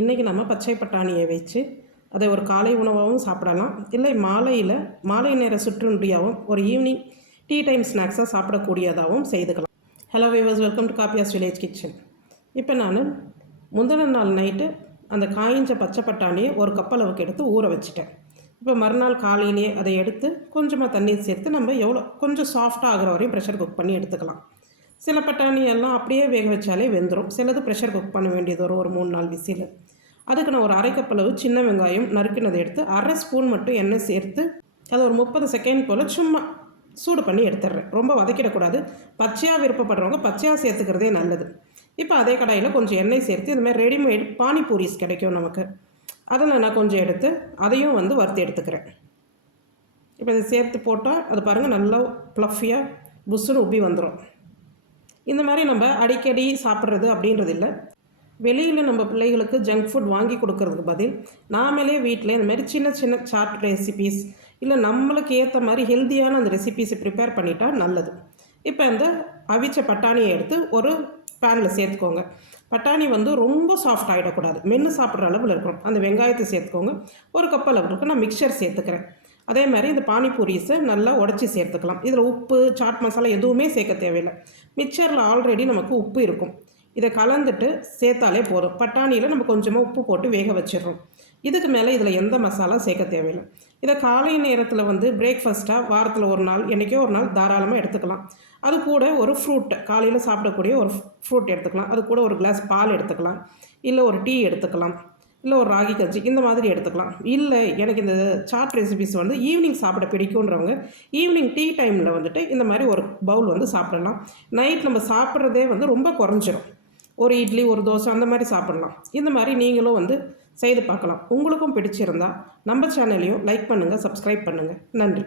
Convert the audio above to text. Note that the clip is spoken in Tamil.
இன்றைக்கி நம்ம பச்சை பட்டாணியை வச்சு அதை ஒரு காலை உணவாகவும் சாப்பிடலாம், இல்லை மாலை நேர சுற்றுண்டியாகவும் ஒரு ஈவினிங் டீ டைம் ஸ்நாக்ஸாக சாப்பிடக்கூடியதாகவும் செய்துக்கலாம். ஹலோ வியூவர்ஸ், வெல்கம் டு காப்பியாஸ் வில்லேஜ் கிச்சன். இப்போ நான் முந்தின நாள் நைட்டு அந்த காய்ஞ்ச பச்சை பட்டாணியை ஒரு கப் அளவுக்கு எடுத்து ஊற வச்சுட்டேன். இப்போ மறுநாள் காலையிலேயே அதை எடுத்து கொஞ்சமாக தண்ணீர் சேர்த்து நம்ம கொஞ்சம் சாஃப்டாக ஆகிற வரையும் ப்ரெஷர் குக் பண்ணி எடுத்துக்கலாம். சில பட்டாணி எல்லாம் அப்படியே வேக வச்சாலே வெந்துடும், சிலது ப்ரெஷர் குக் பண்ண வேண்டியது ஒரு 3-4 விசில். அதுக்கு நான் ஒரு 1/2 கப் அளவு சின்ன வெங்காயம் நறுக்கினதை எடுத்து 1/2 ஸ்பூன் மட்டும் எண்ணெய் சேர்த்து அதை ஒரு 30 செகண்ட் போல் சும்மா சூடு பண்ணி எடுத்துடுறேன். ரொம்ப வதக்கிடக்கூடாது. பச்சையாக விருப்பப்படுறவங்க பச்சையாக சேர்த்துக்கிறதே நல்லது. இப்போ அதே கடாயில் கொஞ்சம் எண்ணெய் சேர்த்து இந்த மாதிரி ரெடிமேட் பானிபூரிஸ் கிடைக்கும் நமக்கு, அதில் நான் கொஞ்சம் எடுத்து அதையும் வறுத்து எடுத்துக்கிறேன். இப்போ இதை சேர்த்து போட்டால் அது பாருங்கள் நல்லா ப்ளஃபியாக புஷ்ஷுன்னு உப்பி வந்துடும். இந்த மாதிரி நம்ம அடிக்கடி சாப்பிட்றது அப்படின்றது இல்லை. வெளியில் நம்ம பிள்ளைகளுக்கு ஜங்க் ஃபுட் வாங்கி கொடுக்கறதுக்கு பதில் நாமளே வீட்டில் இந்த மாதிரி சின்ன சின்ன சாட் ரெசிபீஸ் இல்லை நம்மளுக்கு ஏற்ற மாதிரி ஹெல்த்தியான அந்த ரெசிபீஸை ப்ரிப்பேர் பண்ணிட்டா நல்லது. இப்போ அந்த அவிச்ச பட்டாணியை எடுத்து ஒரு பேனில் சேர்த்துக்கோங்க. பட்டாணி ரொம்ப சாஃப்ட் ஆகிடக்கூடாது, மென்று சாப்பிட்ற அளவில் இருக்கணும். அந்த வெங்காயத்தை சேர்த்துக்கோங்க. ஒரு கப் அளவுக்கு நான் மிக்சர் சேர்த்துக்கிறேன். அதே மாதிரி இந்த பானிபூரிஸை நல்லா உடச்சி சேர்த்துக்கலாம். இதில் உப்பு, சாட் மசாலா எதுவுமே சேர்க்க தேவையில்லை. மிக்சரில் ஆல்ரெடி நமக்கு உப்பு இருக்கும். இதை கலந்துட்டு சேர்த்தாலே போதும். பட்டாணியில் நம்ம கொஞ்சமாக உப்பு போட்டு வேக வச்சிடுறோம். இதுக்கு மேலே இதில் எந்த மசாலா சேர்க்க தேவையில்லை. இதை காலை நேரத்தில் பிரேக்ஃபாஸ்ட்டாக வாரத்தில் ஒரு நாள், என்றைக்கோ ஒரு நாள் தாராளமாக எடுத்துக்கலாம். அது கூட ஒரு ஃப்ரூட், காலையில் சாப்பிடக்கூடிய ஒரு ஃப்ரூட் எடுத்துக்கலாம். அது கூட ஒரு கிளாஸ் பால் எடுத்துக்கலாம், இல்லை ஒரு டீ எடுத்துக்கலாம், இல்லை ஒரு ராகி கஞ்சி இந்த மாதிரி எடுத்துக்கலாம். இல்லை எனக்கு இந்த சாட் ரெசிபிஸ் ஈவினிங் சாப்பிட பிடிக்குன்றவங்க ஈவினிங் டீ டைமில் இந்த மாதிரி ஒரு பவுல் சாப்பிடலாம். நைட் நம்ம சாப்பிட்றதே ரொம்ப குறைஞ்சிரும். ஒரு இட்லி, ஒரு தோசை அந்த மாதிரி சாப்பிடலாம். இந்த மாதிரி நீங்களும் செய்து பார்க்கலாம். உங்களுக்கும் பிடிச்சிருந்தா நம்ம சேனலையும் லைக் பண்ணுங்கள், சப்ஸ்கிரைப் பண்ணுங்கள். நன்றி.